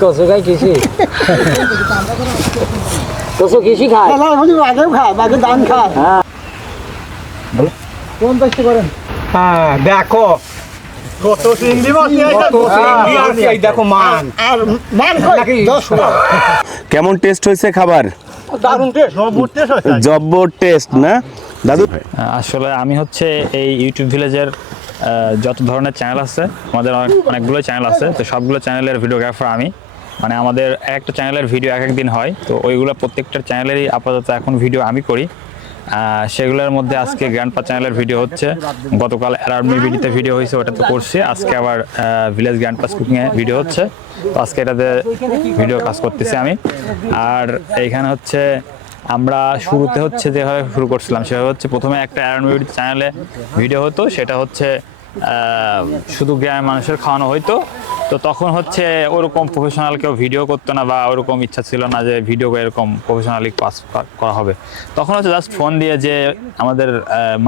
কচু খাই কৃষি কচু কৃষি খায়? খায় ধান খায়। কোন চাষটি করেন? হ্যাঁ দেখো। কত চিংড়ি মাছ দেখো মান। আর মান কেমন টেস্ট হয়েছে খাবার? দারুণ টেস্ট সবুজ টেস্ট হয়েছে। জব্বর টেস্ট না? দাদু? আসলে আমি হচ্ছে এই ইউটিউব ভিলেজের যত ধরনের চ্যানেল আছে, আমাদের অনেক, অনেকগুলো চ্যানেল আছে, তো সবগুলো চ্যানেলের ভিডিওগ্রাফার আমি। মানে আমাদের এক একটা চ্যানেলের ভিডিও এক এক দিন হয়, তো ওইগুলো প্রত্যেকটা চ্যানেলেরই আপাতত এখন ভিডিও আমি করি। সেগুলোর মধ্যে আজকে গ্র্যান্ডপা চ্যানেলের ভিডিও হচ্ছে, গতকাল অ্যালার্মি ভিডিওতে ভিডিও হয়েছে, ওটা তো করছি, আজকে আবার ভিলেজ গ্র্যান্ডপাস কুকিংয়ে ভিডিও হচ্ছে, তো আজকে এটাতে ভিডিও কাজ করতেছি আমি। আর এইখানে হচ্ছে আমরা শুরুতে হচ্ছে যেভাবে শুরু করছিলাম, সেভাবে হচ্ছে প্রথমে একটা অ্যারন চ্যানেলে ভিডিও হতো, সেটা হচ্ছে শুধু গ্রামের মানুষের খাওয়ানো হইতো। তো তখন হচ্ছে ওরকম প্রফেশনাল কেউ ভিডিও করতো না বা ওরকম ইচ্ছা ছিল না যে ভিডিও এরকম প্রফেশনালি পাস করা হবে। তখন হচ্ছে জাস্ট ফোন দিয়ে যে আমাদের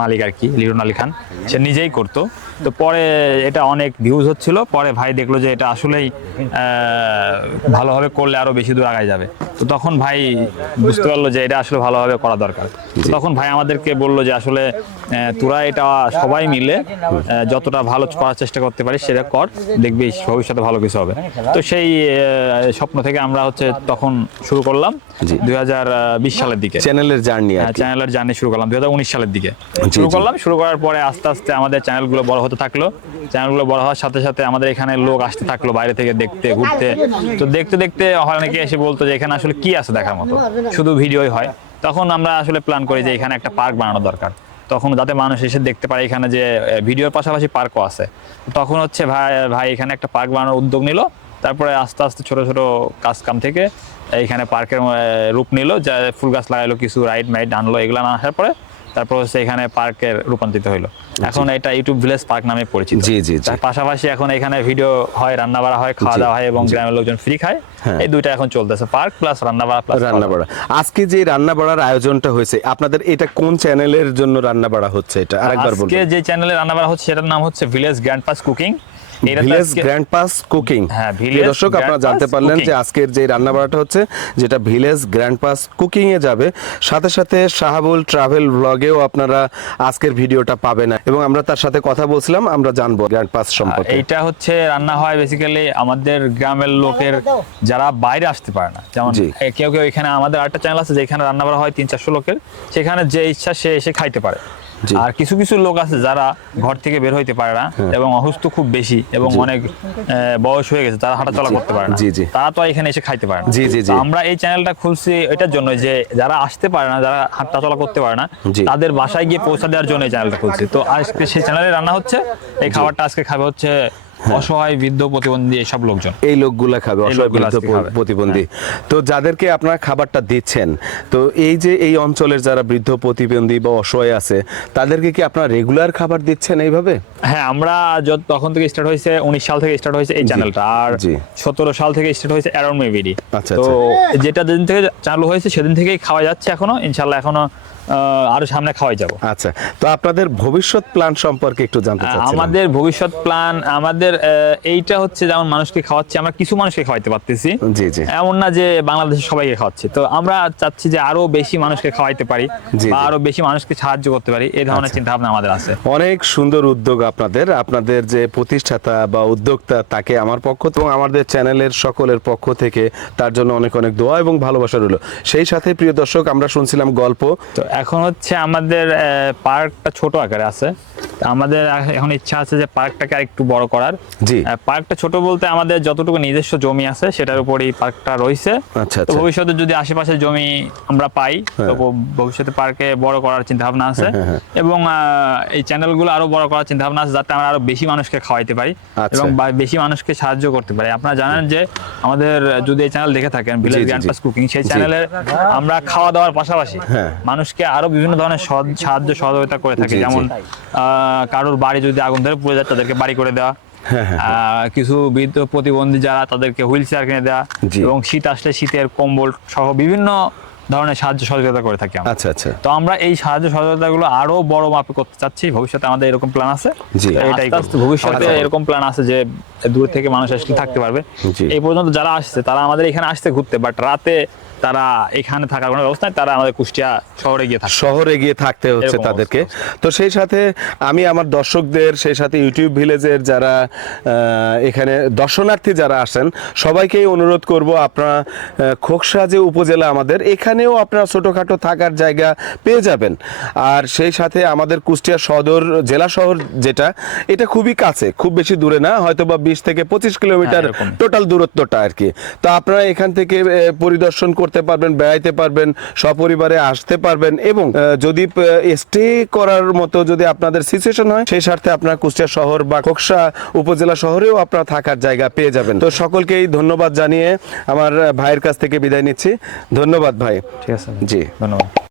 মালিক আর কি লিটন আলী খান সে নিজেই করতো। তো পরে এটা অনেক ভিউজ হচ্ছিল পরে ভাই দেখল যে এটা আসলেই ভালোভাবে করলে আরও বেশি দূর আগায় যাবে। তো তখন ভাই বুঝতে পারল যে এটা আসলে ভালোভাবে করা দরকার। তখন ভাই আমাদেরকে বলল যে আসলে তোরা এটা সবাই মিলে যতটা ভালো করার চেষ্টা করতে পারিস সেটা কর দেখবি ভবিষ্যতে ভালো কিছু হবে। তো সেই স্বপ্ন থেকে আমরা হচ্ছে তখন শুরু করলাম দুই সালের দিকে। চ্যানেলের জার্নি হ্যাঁ। চ্যানেলের জার্নি শুরু করলাম দুই সালের দিকে। শুরু করলাম শুরু করার পরে আস্তে আস্তে আমাদের চ্যানেলগুলো বড় হতে থাকল। চ্যানেলগুলো বড় হওয়ার সাথে সাথে আমাদের এখানে লোক আসতে থাকল বাইরে থেকে দেখতে ঘুরতে। তো দেখতে দেখতে অনেকে এসে বলতো যে এখানে আসলে কি আছে দেখার মতো। শুধু ভিডিওই হয়। তখন আমরা আসলে প্ল্যান করি যে এখানে একটা পার্ক বানানো দরকার। তখন যাতে মানুষ এসে দেখতে পারে এখানে যে ভিডিওর পাশাপাশি পার্কও আছে। তখন হচ্ছে ভাই ভাই এখানে একটা পার্ক বানানোর উদ্যোগ নিল, তারপরে আস্তে আস্তে ছোট ছোট কাজ কাম থেকে এইখানে পার্কের রূপ নিল, যা ফুল গাছ লাগাইলো, কিছু রাইড, মাইড আনলো, এগুলো আসার পরে তারপর হচ্ছে এখানে পার্কের রূপান্তরিত হইল। এখন এটা ইউটিউব ভিলেজ পার্ক নামে পরিচিত। জি, জি, জি। তার পাশাপাশি এখন এখানে ভিডিও হয় রান্না বাড়া হয় খাওয়া দাওয়া হয় এবং গ্রামের লোকজন ফ্রি খায়। হ্যাঁ। এই দুইটা এখন চলতেছে পার্ক প্লাস রান্না বাড়া প্লাস রান্না বাড়া আজকে যে রান্না বাড়ার আয়োজনটা হয়েছে আপনাদের এটা কোন চ্যানেলের জন্য রান্না বাড়া হচ্ছে এটা? আরেকবার বলুন আজকে যে চ্যানেলে রান্না বাড়া হচ্ছে সেটার নাম হচ্ছে village grandpa's cooking village grandpa's cooking হ্যাঁ, দর্শক আপনারা জানতে পারলেন যে আজকের যে রান্না বাড়াটা হচ্ছে যেটা ভিলেজ গ্র্যান্ড পাস কুকিং এ যাবে। সাথে সাথে শাহাবুল ট্রাভেল ব্লগেও আপনারা আজকের ভিডিওটা পাবেন। এবং আমরা তার সাথে কথা বলছিলাম আমরা জানব গ্র্যান্ড পাস সম্পর্কে। এইটা হচ্ছে রান্না হয় বেসিক্যালি আমাদের গ্রামের লোকের যারা বাইরে আসতে পারে না। যেমন। কেউ কেউ এখানে আমাদের আরেকটা চ্যানেল আছে যেখানে রান্না করা হয় তিন চারশো লোকের। সেখানে যে ইচ্ছা সে এসে খাইতে পারে। আর কিছু কিছু লোক আছে যারা ঘর থেকে বের হইতে পারে না হ্যাঁ। এবং অসুস্থ খুব বেশি এবং অনেক বয়স হয়ে গেছে তারা হাঁটাচলা করতে পারে না। তারা তো এখানে এসে খাইতে পারে না। জি, জি, আমরা এই চ্যানেলটা খুলছি এটার জন্য যে যারা আসতে পারে না যারা হাঁটাচলা করতে পারে না তাদের বাসায় গিয়ে পৌঁছা দেওয়ার জন্য এই চ্যানেলটা খুলছি। তো আজকে সেই চ্যানেলে রান্না হচ্ছে এই খাবারটা আজকে খাবে হচ্ছে অসহায় বৃদ্ধ প্রতিবন্ধী এসব লোকজন। এই লোকগুলা খাবে অসহায় বৃদ্ধ খাবে। হ্যাঁ। প্রতিবন্ধী তো যাদেরকে আপনারা খাবারটা দিচ্ছেন তো এই যে এই অঞ্চলের যারা বৃদ্ধ প্রতিবন্ধী বা অসহায় আছে তাদেরকে কি আপনারা রেগুলার খাবার দিচ্ছেন এইভাবে? হ্যাঁ আমরা যত তখন থেকে স্টার্ট হয়েছে উনিশ সাল থেকে স্টার্ট হয়েছে এই চ্যানেলটা আর সতেরো সাল থেকে স্টার্ট হয়েছে অ্যারাউন্ড মেবিডি আচ্ছা, তো আচ্ছা। যেটা যেদিন থেকে চালু হয়েছে সেদিন থেকেই খাওয়া যাচ্ছে এখনও। ইনশাল্লাহ এখনও আরও সামনে খাওয়াই যাব। আচ্ছা তো আপনাদের ভবিষ্যৎ প্ল্যান সম্পর্কে একটু জানতে চাচ্ছিলাম। আমাদের ভবিষ্যৎ প্ল্যান আমাদের এইটা হচ্ছে যেমন মানুষকে খাওয়াচ্ছি আমরা কিছু মানুষকে খাওয়াইতে পারতেছি। জি, জি। এমন না যে বাংলাদেশে সবাইকে খাওয়াচ্ছি। তো আমরা চাচ্ছি যে আরও বেশি মানুষকে খাওয়াইতে পারি বা আরও বেশি মানুষকে সাহায্য করতে পারি এই ধরনের চিন্তা ভাবনা আমাদের আছে। অনেক সুন্দর উদ্যোগ আপনাদের আপনাদের যে প্রতিষ্ঠাতা বা উদ্যোক্তা তাকে আমার পক্ষ থেকে এবং আমাদের চ্যানেলের সকলের পক্ষ থেকে তার জন্য অনেক অনেক দোয়া এবং ভালোবাসা রইল। সেই সাথে প্রিয় দর্শক আমরা শুনছিলাম গল্প। এখন হচ্ছে আমাদের পার্কটা ছোট আকারে আছে। আমাদের এখন ইচ্ছা আছে যে পার্কটাকে আরেকটু বড় করার জি। পার্কটা ছোট বলতে আমাদের যতটুকু নিজস্ব জমি আছে সেটার উপরই পার্কটা রয়েছে আচ্ছা, তো আচ্ছা। ভবিষ্যতে যদি আশেপাশে জমি আমরা পাই তো হ্যাঁ। ভবিষ্যতে পার্কে বড় করার চিন্তা ভাবনা আছে এবং আহ, এই চ্যানেলগুলো আরও বড় করার চিন্তা ভাবনা আছে যাতে আমরা আরও বেশি মানুষকে খাওয়াইতে পারি আচ্ছা। এবং বেশি মানুষকে সাহায্য করতে পারি আপনারা জানেন যে আমাদের যদি এই চ্যানেল দেখে থাকেন ভিলেজ গ্র্যান্ড পাস কুকিং সেই জি। চ্যানেলের আমরা খাওয়া দাওয়ার পাশাপাশি হ্যাঁ। মানুষকে আরও বিভিন্ন ধরনের সাহায্য সহযোগিতা করে থাকি। যেমন আহ, কারোর বাড়ি যদি আগুন ধরে পুড়ে যায় তাদেরকে বাড়ি করে দেওয়া। হ্যাঁ, হ্যাঁ, আহ, কিছু বৃদ্ধ প্রতিবন্ধী যারা তাদেরকে হুইল চেয়ার কিনে দেওয়া এবং শীত আসলে শীতের কম্বল সহ বিভিন্ন ধরনের সাহায্য সহযোগিতা করে থাকি আমরা। আচ্ছা আচ্ছা। তো আমরা এই সাহায্য সহযোগিতাগুলো আরও বড় মাপে করতে চাচ্ছি। ভবিষ্যতে আমাদের এরকম প্ল্যান আছে। এটাই ভবিষ্যতে আচ্ছা। এরকম প্ল্যান আছে যে দূর থেকে মানুষ আসলে থাকতে পারবে। এই পর্যন্ত যারা আসছে তারা আমাদের এখানে আসতে ঘুরতে বাট রাতে তারা এখানে থাকার কোনো ব্যবস্থা তারা আমাদের কুষ্টিয়া শহরে গিয়ে থাকে শহরে গিয়ে থাকতে হচ্ছে তাদেরকে। তো সেই সাথে আমি আমার দর্শকদের সেই সাথে ইউটিউব ভিলেজের যারা এখানে দর্শনার্থী যারা আসেন সবাইকেই অনুরোধ করব আপনারা খোকসা যে উপজেলা আমাদের এখানেও আপনারা ছোটোখাটো থাকার জায়গা পেয়ে যাবেন। আর সেই সাথে আমাদের কুষ্টিয়া সদর জেলা শহর যেটা এটা খুবই কাছে খুব বেশি দূরে না হয়তো বা বিশ থেকে পঁচিশ কিলোমিটার হ্যাঁ, টোটাল দূরত্বটা আর কি। তো আপনারা এখান থেকে পরিদর্শন করতে পারবেন বেড়াইতে পারবেন সপরিবারে আসতে পারবেন এবং যদি স্টে করার মতো যদি আপনাদের সিচুয়েশন হয় সেই স্বার্থে আপনার কুষ্টিয়া শহর বা খোকসা উপজেলা শহরেও আপনারা থাকার জায়গা পেয়ে যাবেন। তো সকলকেই ধন্যবাদ জানিয়ে আমার ভাইয়ের কাছ থেকে বিদায় নিচ্ছি। ধন্যবাদ ভাই। ঠিক আছে। জি। ধন্যবাদ।